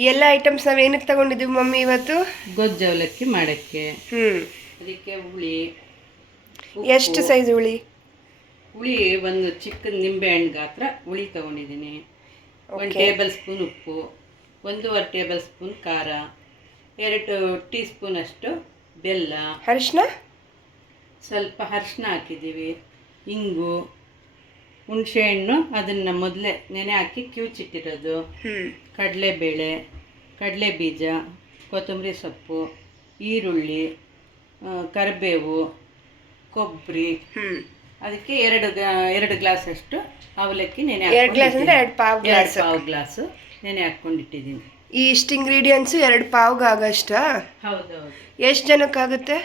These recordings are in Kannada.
ಈ ಎಲ್ಲ ಐಟಮ್ಸ್ ನಾವು ಏನಕ್ಕೆ ತಗೊಂಡಿದ್ದೀವಿ ಮಮ್ಮಿ ಇವತ್ತು? ಗೊಜ್ಜು ಅವಲಕ್ಕಿ ಮಾಡೋಕ್ಕೆ. ಅದಕ್ಕೆ ಹುಳಿ, ಎಷ್ಟು ಸೈಜ್ ಹುಳಿ? ಹುಳಿ ಒಂದು ಚಿಕ್ಕ ನಿಂಬೆಹಣ್ಣು ಗಾತ್ರ ಹುಳಿ ತಗೊಂಡಿದ್ದೀನಿ. 1 ಟೇಬಲ್ ಸ್ಪೂನ್ ಉಪ್ಪು, 1.5 ಟೇಬಲ್ ಸ್ಪೂನ್ ಖಾರ, 2 ಟೀ ಸ್ಪೂನ್ ಅಷ್ಟು ಬೆಲ್ಲ, ಅರಿಶಿನ, ಸ್ವಲ್ಪ ಅರಿಶಿನ ಹಾಕಿದ್ದೀವಿ, ಇಂಗು, ಹುಣಸೆಹಣ್ಣು ಅದನ್ನು ಮೊದಲೇ ನೆನೆ ಹಾಕಿ ಕಿವುಚಿಟ್ಟಿರೋದು, ಕಡಲೆಬೇಳೆ, ಕಡಲೆ ಬೀಜ, ಕೊತ್ತಂಬರಿ ಸೊಪ್ಪು, ಈರುಳ್ಳಿ, ಕರಿಬೇವು, ಕೊಬ್ಬರಿ. ಅದಕ್ಕೆ 2 ಗ್ಲಾಸ್ ಅಷ್ಟು ಅವಲಕ್ಕಿ ನೆನೆ 2 ಗ್ಲಾಸ್ ಅಂದರೆ 2 ಪಾವ್ ಗ್ಲಾಸ್. 2 ಪಾವ್ ಗ್ಲಾಸು ನೆನೆ ಹಾಕ್ಕೊಂಡಿಟ್ಟಿದ್ದೀನಿ. ಈ ಇಷ್ಟು ಇಂಗ್ರೀಡಿಯೆಂಟ್ಸು 2 ಪಾವ್ಗೆ ಆಗೋಷ್ಟಾ? ಹೌದೌದು. ಎಷ್ಟು ಜನಕ್ಕಾಗುತ್ತೆ?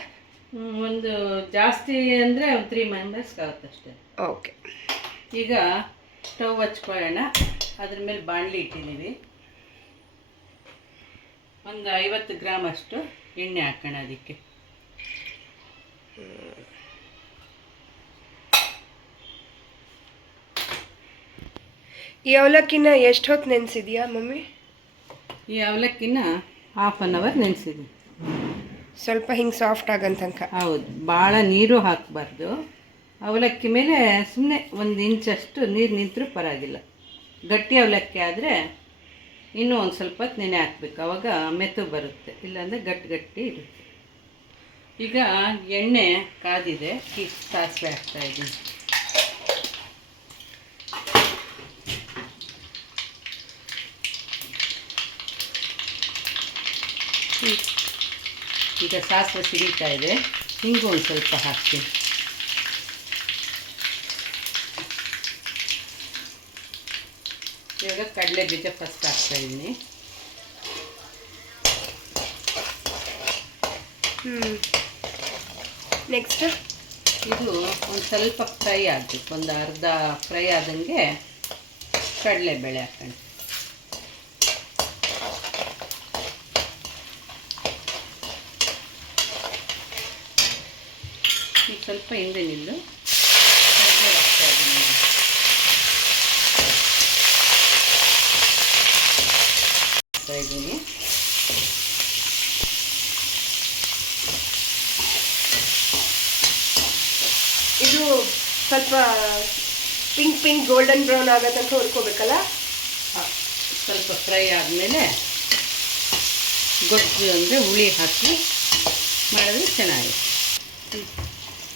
ಒಂದು ಜಾಸ್ತಿ ಅಂದರೆ ಒಂದು 3 ಮೆಂಬರ್ಸ್ಗೆ ಆಗುತ್ತೆ ಅಷ್ಟೇ. ಓಕೆ. ಈಗ ಸ್ಟವ್ ಹಚ್ಕೊಳ್ಳೋಣ. ಅದ್ರ ಮೇಲೆ ಬಾಣಲಿ ಇಟ್ಟಿದ್ದೀವಿ. ಒಂದು 50 ಗ್ರಾಮ್ ಅಷ್ಟು ಎಣ್ಣೆ ಹಾಕೋಣ ಅದಕ್ಕೆ. ಈ ಅವಲಕ್ಕಿನ ಎಷ್ಟು ಹೊತ್ತು ನೆನೆಸಿದ್ಯಾ ಮಮ್ಮಿ? ಈ ಅವಲಕ್ಕಿನ 1/2 ಅವರ್ ನೆನೆಸಿದ್ವಿ. ಸ್ವಲ್ಪ ಹಿಂಗೆ ಸಾಫ್ಟ್ ಆಗೋ ತನಕ? ಹೌದು. ಭಾಳ ನೀರು ಹಾಕಬಾರ್ದು. ಅವಲಕ್ಕಿ ಮೇಲೆ ಸುಮ್ಮನೆ 1 ಇಂಚಷ್ಟು ನೀರು ನಿಂತರೂ ಪರವಾಗಿಲ್ಲ. ಗಟ್ಟಿ ಅವಲಕ್ಕಿ ಆದರೆ ಇನ್ನೂ ಒಂದು ಸ್ವಲ್ಪ ಹೊತ್ತು ನೆನೆ ಹಾಕಬೇಕು, ಆವಾಗ ಮೆತ್ತು ಬರುತ್ತೆ. ಇಲ್ಲಾಂದರೆ ಗಟ್ಟಿ ಇರುತ್ತೆ. ಈಗ ಎಣ್ಣೆ ಕಾದಿದೆ, ಸಾಸಿವೆ ಹಾಕ್ತಾಯಿದ್ದೀನಿ. ಈಗ ಸಾಸಿವೆ ಸಿಡಿತಾ ಇದೆ, ಹಿಂಗೂ ಒಂದು ಸ್ವಲ್ಪ ಹಾಕ್ತೀನಿ. ಇವಾಗ ಕಡಲೆ ಬೀಜ ಫಸ್ಟ್ ಹಾಕ್ತಾಯಿದ್ದೀನಿ. ನೆಕ್ಸ್ಟ್ ಇದು ಒಂದು ಸ್ವಲ್ಪ ಫ್ರೈ ಆಗಬೇಕು. ಒಂದು ಅರ್ಧ ಫ್ರೈ ಆದಂಗೆ ಕಡಲೆಬೇಳೆ ಹಾಕೊಂಡು. ಈಗ ಸ್ವಲ್ಪ ಹಿಂದೆ ನಿಲ್ಲು ಇದ್ದೀನಿ. ಇದು ಸ್ವಲ್ಪ ಪಿಂಕ್ ಗೋಲ್ಡನ್ ಬ್ರೌನ್ ಆಗೋ ತನಕ ಹುರ್ಕೋಬೇಕಲ್ಲ? ಸ್ವಲ್ಪ ಫ್ರೈ ಆದಮೇಲೆ ಗೊಜ್ಜು ಅಂದರೆ ಹುಳಿ ಹಾಕಿ ಮಾಡಿದ್ರೆ ಚೆನ್ನಾಗಿದೆ.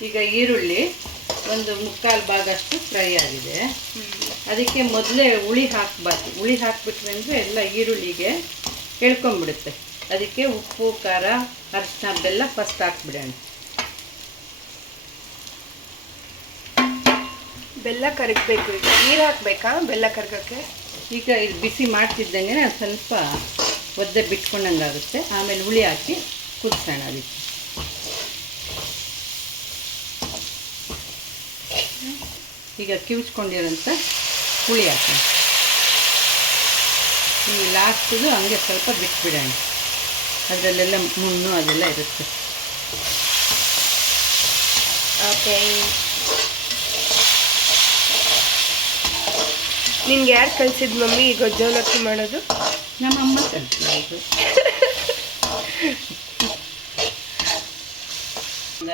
ಈಗ ಈರುಳ್ಳಿ ಒಂದು 3/4 ಭಾಗ ಅಷ್ಟು ಫ್ರೈ ಆಗಿದೆ. ಅದಕ್ಕೆ ಮೊದಲೇ ಹುಳಿ ಹಾಕಬಾರ್ದು. ಹುಳಿ ಹಾಕಿಬಿಟ್ರೆ ಅಂದರೆ ಎಲ್ಲ ಈರುಳ್ಳಿಗೆ ಎಳ್ಕೊಂಬಿಡುತ್ತೆ. ಅದಕ್ಕೆ ಉಪ್ಪು, ಖಾರ, ಅರಿಶಿನ, ಬೆಲ್ಲ ಫಸ್ಟ್ ಹಾಕ್ಬಿಡೋಣ. ಬೆಲ್ಲ ಕರಗಬೇಕು. ಈಗ ನೀರು ಹಾಕಬೇಕಾ ಬೆಲ್ಲ ಕರಗಕ್ಕೆ? ಈಗ ಇದು ಬಿಸಿ ಮಾಡ್ತಿದ್ದಂಗೆ ಸ್ವಲ್ಪ ಒದ್ದೆ ಬಿಟ್ಕೊಂಡಂಗಾಗುತ್ತೆ. ಆಮೇಲೆ ಹುಳಿ ಹಾಕಿ ಕುದಿಸೋಣ. ಅದಕ್ಕೆ ಈಗ ಕಿವುಚ್ಕೊಂಡಿರೋಂಥ ಹುಳಿ ಹಾಕೋಣ. ಈ ಲಾಸ್ಟಿದು ಹಂಗೆ ಸ್ವಲ್ಪ ಬಿಟ್ಬಿಡೋಣ. ಅದರಲ್ಲೆಲ್ಲ ಮುಣ್ಣು ಅದೆಲ್ಲ ಇರುತ್ತೆ. ಓಕೆ. ನಿನ್ಗೆ ಯಾರು ಕಲಿಸಿದ್ ಮಮ್ಮಿ ಈ ಗೊಜ್ಜು ಅವಲಕ್ಕಿ ಮಾಡೋದು? ನಮ್ಮಮ್ಮ ಕಲಿಸಿದ್ದು. ಒಂದು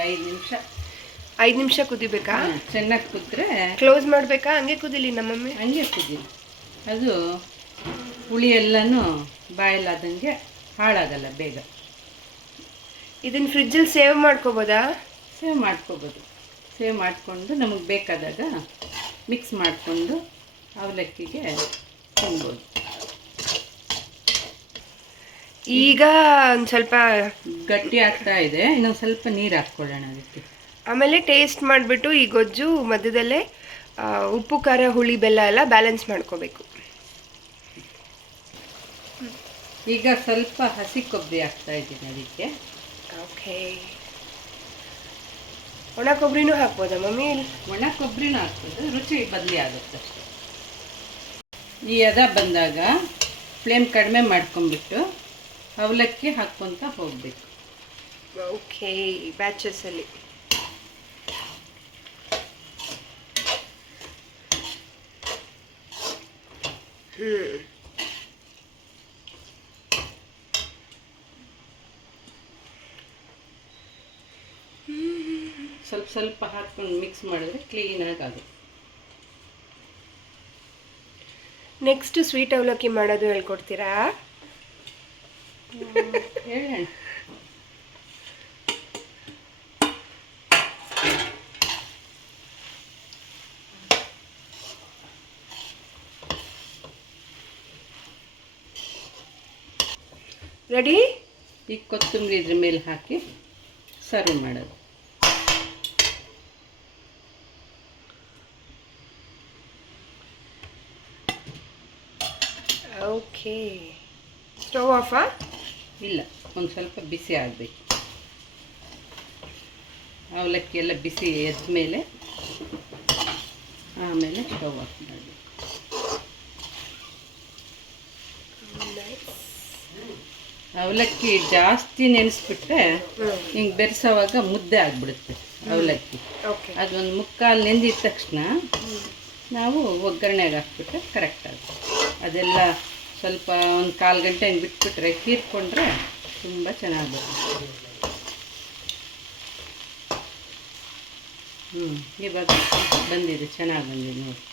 5 ನಿಮಿಷ ಕುದಿಬೇಕಾ? ಚೆನ್ನಾಗಿ ಕುದ್ರೆ ಕ್ಲೋಸ್ ಮಾಡಬೇಕಾ? ಹಂಗೆ ಕುದಿಲಿ ನಮ್ಮಮ್ಮಿ? ಹಂಗೆ ಕುದಿಲಿ. ಅದು ಹುಳಿ ಎಲ್ಲನೂ ಬಾಯಲ್ಲಾದಂಗೆ ಹಾಳಾಗಲ್ಲ ಬೇಗ. ಇದನ್ನು ಫ್ರಿಜ್ಜಲ್ಲಿ ಸೇವ್ ಮಾಡ್ಕೋಬೋದಾ? ಸೇವ್ ಮಾಡ್ಕೋಬೋದು. ಸೇವ್ ಮಾಡಿಕೊಂಡು ನಮಗೆ ಬೇಕಾದಾಗ ಮಿಕ್ಸ್ ಮಾಡಿಕೊಂಡು ಅವಲಕ್ಕಿಗೆ ತಿನ್ಬೋದು. ಈಗ ಒಂದು ಸ್ವಲ್ಪ ಗಟ್ಟಿ ಆಗ್ತಾ ಇದೆ, ಇನ್ನೊಂದು ಸ್ವಲ್ಪ ನೀರು ಹಾಕ್ಕೊಳ್ಳೋಣ ಅದಕ್ಕೆ. ಆಮೇಲೆ ಟೇಸ್ಟ್ ಮಾಡಿಬಿಟ್ಟು ಈ ಗೊಜ್ಜು ಮಧ್ಯದಲ್ಲೇ ಉಪ್ಪು, ಖಾರ, ಹುಳಿ, ಬೆಲ್ಲ ಎಲ್ಲ ಬ್ಯಾಲೆನ್ಸ್ ಮಾಡ್ಕೋಬೇಕು. ಈಗ ಸ್ವಲ್ಪ ಹಸಿ ಕೊಬ್ಬರಿ ಹಾಕ್ತಾ ಇದ್ದೀನಿ ಅದಕ್ಕೆ. ಓಕೆ. ಒಣ ಕೊಬ್ಬರಿನೂ ಹಾಕ್ಬೋದಾ ಮಮ್ಮಿ? ಒಣ ಕೊಬ್ಬರಿನೂ ಹಾಕ್ಬೋದು, ರುಚಿ ಬದಲಿ ಆಗುತ್ತೆ. ಈ ಹದ ಬಂದಾಗ ಫ್ಲೇಮ್ ಕಡಿಮೆ ಮಾಡ್ಕೊಂಬಿಟ್ಟು ಅವಲಕ್ಕಿ ಹಾಕ್ಕೊತ ಹೋಗಬೇಕು. ಓಕೆ. ಬ್ಯಾಚಸಲ್ಲಿ. ಸ್ವಲ್ಪ ಸ್ವಲ್ಪ ಹಾಕ್ಕೊಂಡು ಮಿಕ್ಸ್ ಮಾಡಿದ್ರೆ ಕ್ಲೀನಾಗಿ ಆಗುತ್ತೆ. ನೆಕ್ಸ್ಟ್ ಸ್ವೀಟ್ ಅವಲಕ್ಕಿ ಮಾಡೋದು ಹೇಳ್ಕೊಡ್ತೀರಾ? ಹೇಳೋಣ. ರೆಡಿ. ಈಗ ಕೊತ್ತಂಬರಿ ಇದ್ರ ಮೇಲೆ ಹಾಕಿ ಸರ್ವ್ ಮಾಡೋದು. ಓಕೆ, ಸ್ಟವ್ ಆಫಾ? ಇಲ್ಲ, ಒಂದು ಸ್ವಲ್ಪ ಬಿಸಿ ಆಗಬೇಕು. ಅವಲಕ್ಕಿ ಎಲ್ಲ ಬಿಸಿ ಎದ್ದ ಮೇಲೆ ಆಮೇಲೆ ಸ್ಟವ್ ಆಫ್ ಮಾಡಬೇಕು. ಅವಲಕ್ಕಿ ಜಾಸ್ತಿ ನೆನೆಸ್ಬಿಟ್ರೆ ಹಿಂಗೆ ಬೆರೆಸೋವಾಗ ಮುದ್ದೆ ಆಗಿಬಿಡುತ್ತೆ ಅವಲಕ್ಕಿ. ಅದೊಂದು ಮುಕ್ಕಾಲು ನೆಂದಿದ ತಕ್ಷಣ ನಾವು ಒಗ್ಗರಣೆಗೆ ಹಾಕ್ಬಿಟ್ರೆ ಕರೆಕ್ಟ್ ಆಗುತ್ತೆ. ಅದೆಲ್ಲ ಸ್ವಲ್ಪ ಒಂದು ಕಾಲು ಗಂಟೆ ಹಂಗೆ ಬಿಟ್ಬಿಟ್ರೆ ಹೀರ್ಕೊಂಡ್ರೆ ತುಂಬ ಚೆನ್ನಾಗಿ ಇವಾಗ ಬಂದಿದೆ, ಚೆನ್ನಾಗಿ ಬಂದಿದೆ ನೋಡಿ.